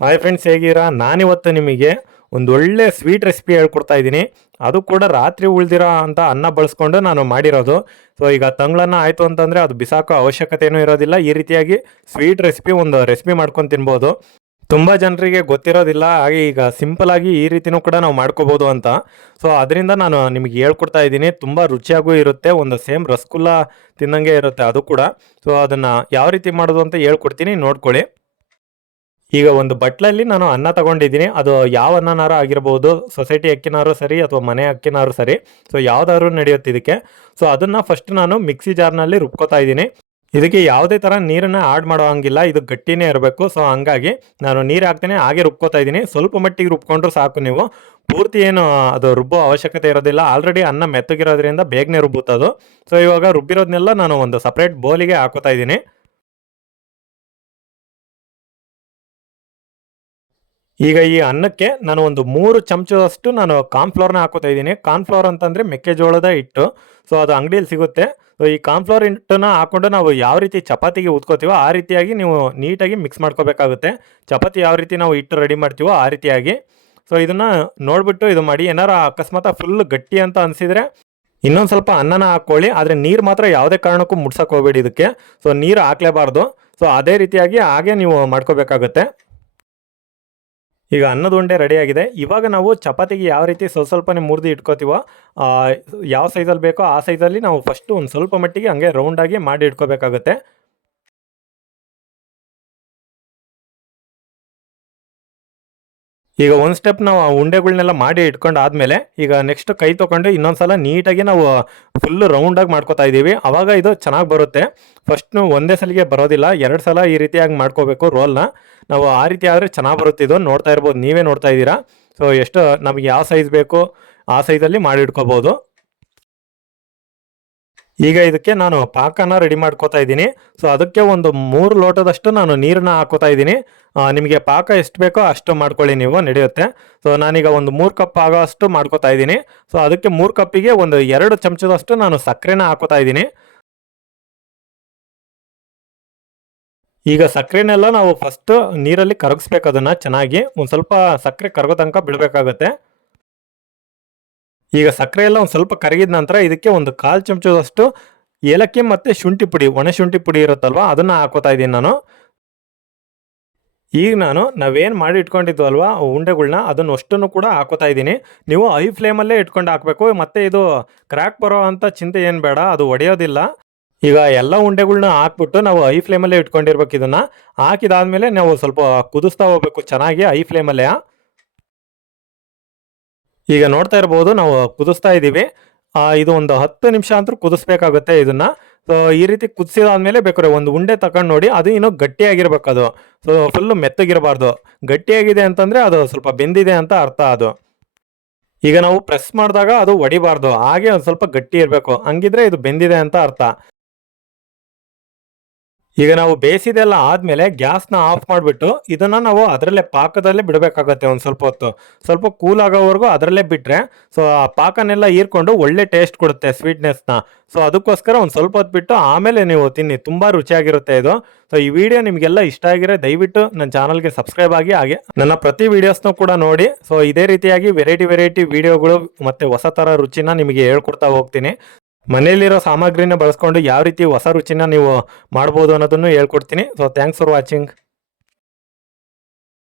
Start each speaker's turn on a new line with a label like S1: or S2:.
S1: Hi friends ಹೇಗಿರಾ ನಾನಿವತ್ತು ನಿಮಗೆ ಒಂದು ಒಳ್ಳೆ ಸ್ವೀಟ್ ರೆಸಿಪಿ ಹೇಳ್ಕೊಡ್ತಾ ಇದ್ದೀನಿ. ಅದು ಕೂಡ ರಾತ್ರಿ ಉಳ್ದಿರೋ ಅಂತ ಅನ್ನ ಬಳಸ್ಕೊಂಡು ನಾನು ಮಾಡಿರೋದು. ಸೊ ಈಗ ತಂಗ್ಳನ್ನ ಆಯಿತು ಅಂತಂದರೆ ಅದು ಬಿಸಾಕೋ ಅವಶ್ಯಕತೆಯೂ ಇರೋದಿಲ್ಲ. ಈ ರೀತಿಯಾಗಿ ಸ್ವೀಟ್ ರೆಸಿಪಿ ಒಂದು ರೆಸಿಪಿ ಮಾಡ್ಕೊಂಡು ತಿನ್ಬೋದು. ತುಂಬ ಜನರಿಗೆ ಗೊತ್ತಿರೋದಿಲ್ಲ. ಹಾಗೆ ಈಗ ಸಿಂಪಲಾಗಿ ಈ ರೀತಿನೂ ಕೂಡ ನಾವು ಮಾಡ್ಕೋಬೋದು ಅಂತ. ಸೊ ಅದರಿಂದ ನಾನು ನಿಮಗೆ ಹೇಳ್ಕೊಡ್ತಾ ಇದ್ದೀನಿ. ತುಂಬ ರುಚಿಯಾಗೂ ಇರುತ್ತೆ. ಒಂದು ಸೇಮ್ ರಸಗುಲ್ಲ ತಿನ್ನಂಗೆ ಇರುತ್ತೆ ಅದು ಕೂಡ. ಸೊ ಅದನ್ನು ಯಾವ ರೀತಿ ಮಾಡೋದು ಅಂತ ಹೇಳ್ಕೊಡ್ತೀನಿ. ನೋಡ್ಕೊಳ್ಳಿ. ಈಗ ಒಂದು ಬಟ್ಲಲ್ಲಿ ನಾನು ಅನ್ನ ತಗೊಂಡಿದ್ದೀನಿ. ಅದು ಯಾವ ಅನ್ನನಾರ ಆಗಿರ್ಬೋದು, ಸೊಸೈಟಿ ಅಕ್ಕಿನಾರು ಸರಿ ಅಥವಾ ಮನೆ ಅಕ್ಕಿನಾರು ಸರಿ. ಸೊ ಯಾವ್ದಾದ್ರು ನಡೆಯುತ್ತೆ ಇದಕ್ಕೆ. ಸೊ ಅದನ್ನು ಫಸ್ಟ್ ನಾನು ಮಿಕ್ಸಿ ಜಾರ್ನಲ್ಲಿ ರುಬ್ಕೋತಾ ಇದ್ದೀನಿ. ಇದಕ್ಕೆ ಯಾವುದೇ ಥರ ನೀರನ್ನು ಆಡ್ ಮಾಡೋ ಹಂಗಿಲ್ಲ. ಇದು ಗಟ್ಟಿನೇ ಇರಬೇಕು. ಸೊ ಹಂಗಾಗಿ ನಾನು ನೀರು ಹಾಕ್ತೇನೆ, ಹಾಗೆ ರುಬ್ಕೋತಾ ಇದ್ದೀನಿ. ಸ್ವಲ್ಪ ಮಟ್ಟಿಗೆ ರುಬ್ಕೊಂಡ್ರು ಸಾಕು ನೀವು. ಪೂರ್ತಿ ಏನು ಅದು ರುಬ್ಬೋ ಅವಶ್ಯಕತೆ ಇರೋದಿಲ್ಲ. ಆಲ್ರೆಡಿ ಅನ್ನ ಮೆತ್ತಗಿರೋದ್ರಿಂದ ಬೇಗನೆ ರುಬ್ಬುತ್ತದು. ಸೊ ಇವಾಗ ರುಬ್ಬಿರೋದನ್ನೆಲ್ಲ ನಾನು ಒಂದು ಸಪ್ರೇಟ್ ಬೋಲಿಗೆ ಹಾಕೋತಾ ಇದ್ದೀನಿ. ಈಗ ಈ ಅನ್ನಕ್ಕೆ ನಾನು ಒಂದು ಮೂರು ಚಮಚದಷ್ಟು ನಾನು ಕಾರ್ನ್ಫ್ಲೋರ್ನ ಹಾಕೋತಾ ಇದ್ದೀನಿ. ಕಾರ್ನ್ಫ್ಲೋರ್ ಅಂತಂದರೆ ಮೆಕ್ಕೆಜೋಳದ ಹಿಟ್ಟು. ಸೊ ಅದು ಅಂಗಡಿಯಲ್ಲಿ ಸಿಗುತ್ತೆ. ಸೊ ಈ ಕಾರ್ನ್ಫ್ಲೋರ್ ಹಿಟ್ಟನ್ನ ಹಾಕ್ಕೊಂಡು ನಾವು ಯಾವ ರೀತಿ ಚಪಾತಿಗೆ ಉತ್ಕೋತೀವೋ ಆ ರೀತಿಯಾಗಿ ನೀವು ನೀಟಾಗಿ ಮಿಕ್ಸ್ ಮಾಡ್ಕೋಬೇಕಾಗುತ್ತೆ. ಚಪಾತಿ ಯಾವ ರೀತಿ ನಾವು ಹಿಟ್ಟು ರೆಡಿ ಮಾಡ್ತೀವೋ ಆ ರೀತಿಯಾಗಿ. ಸೊ ಇದನ್ನು ನೋಡಿಬಿಟ್ಟು ಇದು ಮಾಡಿ. ಏನಾರು ಅಕಸ್ಮಾತ್ ಫುಲ್ ಗಟ್ಟಿ ಅಂತ ಅನಿಸಿದರೆ ಇನ್ನೊಂದು ಸ್ವಲ್ಪ ಅನ್ನನ ಹಾಕ್ಕೊಳ್ಳಿ ಆದರೆ ನೀರು ಮಾತ್ರ ಯಾವುದೇ ಕಾರಣಕ್ಕೂ ಮುಡ್ಸೋಕೆ ಹೋಗಬೇಡಿ ಇದಕ್ಕೆ. ಸೊ ನೀರು ಹಾಕ್ಲೇಬಾರ್ದು. ಸೊ ಅದೇ ರೀತಿಯಾಗಿ ಹಾಗೆ ನೀವು ಮಾಡ್ಕೋಬೇಕಾಗುತ್ತೆ. ಈಗ ಅನ್ನದ ಉಂಡೆ ರೆಡಿಯಾಗಿದೆ ಇವಾಗ ನಾವು ಚಪಾತಿಗೆ ಯಾವ ರೀತಿ ಸ್ವಲ್ಪ ಸ್ವಲ್ಪನೇ ಮುರಿದು ಇಟ್ಕೋತೀವೋ ಯಾವ ಸೈಜಲ್ಲಿ ಬೇಕೋ ಆ ಸೈಜಲ್ಲಿ ನಾವು ಫಸ್ಟು ಒಂದು ಸ್ವಲ್ಪ ಮಟ್ಟಿಗೆ ಹಂಗೆ ರೌಂಡಾಗಿ ಮಾಡಿ ಇಟ್ಕೋಬೇಕಾಗುತ್ತೆ. ಈಗ ಒಂದು ಸ್ಟೆಪ್ ನಾವು ಉಂಡೆಗಳನ್ನೆಲ್ಲ ಮಾಡಿ ಇಟ್ಕೊಂಡು ಆದಮೇಲೆ ಈಗ ನೆಕ್ಸ್ಟ್ ಕೈ ತೊಗೊಂಡು ಇನ್ನೊಂದ್ಸಲ ನೀಟಾಗಿ ನಾವು ಫುಲ್ ರೌಂಡಾಗಿ ಮಾಡ್ಕೋತಾ ಇದ್ದೀವಿ. ಅವಾಗ ಇದು ಚೆನ್ನಾಗಿ ಬರುತ್ತೆ. ಫಸ್ಟ್ ಒಂದೇ ಸಲಿಗೆ ಬರೋದಿಲ್ಲ. ಎರಡು ಸಲ ಈ ರೀತಿಯಾಗಿ ಮಾಡ್ಕೋಬೇಕು ರೋಲ್ನ ನಾವು ಆ ರೀತಿ ಆದರೆ ಚೆನ್ನಾಗಿ ಬರುತ್ತೆ. ಇದು ನೋಡ್ತಾ ಇರ್ಬೋದು. ನೀವೇ ನೋಡ್ತಾ ಇದ್ದೀರಾ. ಸೊ ಎಷ್ಟು ನಮಗೆ ಯಾವ ಸೈಜ್ ಬೇಕು, ಆ ಸೈಜಲ್ಲಿ ಮಾಡಿ ಇಟ್ಕೋಬೋದು. ಈಗ ಇದಕ್ಕೆ ನಾನು ಪಾಕನ ರೆಡಿ ಮಾಡ್ಕೋತಾ ಇದ್ದೀನಿ. ಸೊ ಅದಕ್ಕೆ ಒಂದು ಮೂರು ಲೋಟದಷ್ಟು ನಾನು ನೀರನ್ನ ಹಾಕೋತಾ ಇದ್ದೀನಿ. ನಿಮಗೆ ಪಾಕ ಎಷ್ಟು ಬೇಕೋ ಅಷ್ಟು ಮಾಡ್ಕೊಳ್ಳಿ ನೀವು, ನಡೆಯುತ್ತೆ. ಸೊ ನಾನೀಗ ಒಂದು ಮೂರು ಕಪ್ ಆಗೋ ಅಷ್ಟು ಮಾಡ್ಕೋತಾ ಇದ್ದೀನಿ. ಸೊ ಅದಕ್ಕೆ ಮೂರು ಕಪ್ಪಿಗೆ ಒಂದು ಎರಡು ಚಮಚದಷ್ಟು ನಾನು ಸಕ್ಕರೆನ ಹಾಕೋತಾ ಇದ್ದೀನಿ. ಈಗ ಸಕ್ಕರೆನೆಲ್ಲ ನಾವು ಫಸ್ಟ್ ನೀರಲ್ಲಿ ಕರಗಿಸ್ಬೇಕು ಅದನ್ನ ಚೆನ್ನಾಗಿ. ಒಂದು ಸ್ವಲ್ಪ ಸಕ್ಕರೆ ಕರಗೋ ತನಕ ಬಿಡಬೇಕಾಗತ್ತೆ. ಈಗ ಸಕ್ಕರೆ ಎಲ್ಲ ಒಂದು ಸ್ವಲ್ಪ ಕರಗಿದ ನಂತರ ಇದಕ್ಕೆ ಒಂದು ಕಾಲು ಚಮಚದಷ್ಟು ಏಲಕ್ಕಿ ಮತ್ತು ಶುಂಠಿ ಪುಡಿ, ಒಣ ಶುಂಠಿ ಪುಡಿ ಇರುತ್ತಲ್ವ? ಅದನ್ನ ಹಾಕೋತಾ ಇದ್ದೀನಿ ನಾನು. ಈಗ ನಾನು ನಾವೇನು ಮಾಡಿ ಇಟ್ಕೊಂಡಿದ್ವಲ್ವಾ ಉಂಡೆಗಳನ್ನ ಅದನ್ನು ಅಷ್ಟನ್ನು ಕೂಡ ಹಾಕೋತಾ ಇದ್ದೀನಿ. ನೀವು ಐ ಫ್ಲೇಮಲ್ಲೇ ಇಟ್ಕೊಂಡು ಹಾಕಬೇಕು. ಮತ್ತು ಇದು ಕ್ರ್ಯಾಕ್ ಬರೋ ಅಂತ ಚಿಂತೆ ಏನು ಬೇಡ, ಅದು ಒಡೆಯೋದಿಲ್ಲ. ಈಗ ಎಲ್ಲ ಉಂಡೆಗಳನ್ನ ಹಾಕ್ಬಿಟ್ಟು ನಾವು ಐ ಫ್ಲೇಮಲ್ಲೇ ಇಟ್ಕೊಂಡಿರ್ಬೇಕು ಇದನ್ನು. ಹಾಕಿದಾದ್ಮೇಲೆ ನಾವು ಸ್ವಲ್ಪ ಕುದಿಸ್ತಾ ಹೋಗ್ಬೇಕು, ಚೆನ್ನಾಗಿ ಐ ಫ್ಲೇಮಲ್ಲೇ. ಈಗ ನೋಡ್ತಾ ಇರ್ಬೋದು, ನಾವು ಕುದಿಸ್ತಾ ಇದ್ದೀವಿ. ಇದು ಒಂದು ಹತ್ತು ನಿಮಿಷ ಅಂತೂ ಕುದಿಸ್ಬೇಕಾಗುತ್ತೆ ಇದನ್ನ. ಸೊ ಈ ರೀತಿ ಕುದಿಸಿದಾದ್ಮೇಲೆ ಬೇಕಾದ್ರೆ ಒಂದು ಉಂಡೆ ತಗೊಂಡು ನೋಡಿ, ಅದು ಇನ್ನೂ ಗಟ್ಟಿಯಾಗಿರ್ಬೇಕು ಅದು. ಸೊ ಫುಲ್ಲು ಮೆತ್ತಗಿರಬಾರ್ದು. ಗಟ್ಟಿಯಾಗಿದೆ ಅಂತಂದ್ರೆ ಅದು ಸ್ವಲ್ಪ ಬೆಂದಿದೆ ಅಂತ ಅರ್ಥ ಅದು. ಈಗ ನಾವು ಪ್ರೆಸ್ ಮಾಡಿದಾಗ ಅದು ಒಡಿಬಾರ್ದು. ಹಾಗೆ ಒಂದು ಸ್ವಲ್ಪ ಗಟ್ಟಿ ಇರಬೇಕು. ಹಂಗಿದ್ರೆ ಇದು ಬೆಂದಿದೆ ಅಂತ ಅರ್ಥ. ಈಗ ನಾವು ಬೇಯಿಸಿದೆಲ್ಲ ಆದಮೇಲೆ ಗ್ಯಾಸ್ನ ಆಫ್ ಮಾಡಿಬಿಟ್ಟು ಇದನ್ನ ನಾವು ಅದರಲ್ಲೇ ಪಾಕದಲ್ಲೇ ಬಿಡಬೇಕಾಗತ್ತೆ ಒಂದು ಸ್ವಲ್ಪ ಹೊತ್ತು. ಸ್ವಲ್ಪ ಕೂಲ್ ಆಗೋವರೆಗೂ ಅದರಲ್ಲೇ ಬಿಟ್ಟರೆ ಸೊ ಆ ಪಾಕನೆಲ್ಲ ಹೀರ್ಕೊಂಡು ಒಳ್ಳೆ ಟೇಸ್ಟ್ ಕೊಡುತ್ತೆ ಸ್ವೀಟ್ನೆಸ್ನ ಸೊ ಅದಕ್ಕೋಸ್ಕರ ಒಂದು ಸ್ವಲ್ಪ ಹೊತ್ತು ಬಿಟ್ಟು ಆಮೇಲೆ ನೀವು ತಿನ್ನಿ, ತುಂಬ ರುಚಿಯಾಗಿರುತ್ತೆ ಇದು. ಸೊ ಈ ವಿಡಿಯೋ ನಿಮಗೆಲ್ಲ ಇಷ್ಟ ಆಗಿರೋ ದಯವಿಟ್ಟು ನನ್ನ ಚಾನಲ್ಗೆ ಸಬ್ಸ್ಕ್ರೈಬ್ ಆಗಿ, ಹಾಗೆ ನನ್ನ ಪ್ರತಿ ವೀಡಿಯೋಸ್ನೂ ಕೂಡ ನೋಡಿ. ಸೊ ಇದೇ ರೀತಿಯಾಗಿ ವೆರೈಟಿ ವೆರೈಟಿ ವಿಡಿಯೋಗಳು ಮತ್ತೆ ಹೊಸ ಥರ ರುಚಿನ ನಿಮಗೆ ಹೇಳ್ಕೊಡ್ತಾ ಹೋಗ್ತೀನಿ. ಮನೆಯಲ್ಲಿರೋ ಸಾಮಗ್ರಿನ ಬಳಸ್ಕೊಂಡು ಯಾವ ರೀತಿ ಹೊಸ ರುಚಿನ ನೀವು ಮಾಡ್ಬೋದು ಅನ್ನೋದನ್ನು ಹೇಳ್ಕೊಡ್ತೀನಿ. So thanks for watching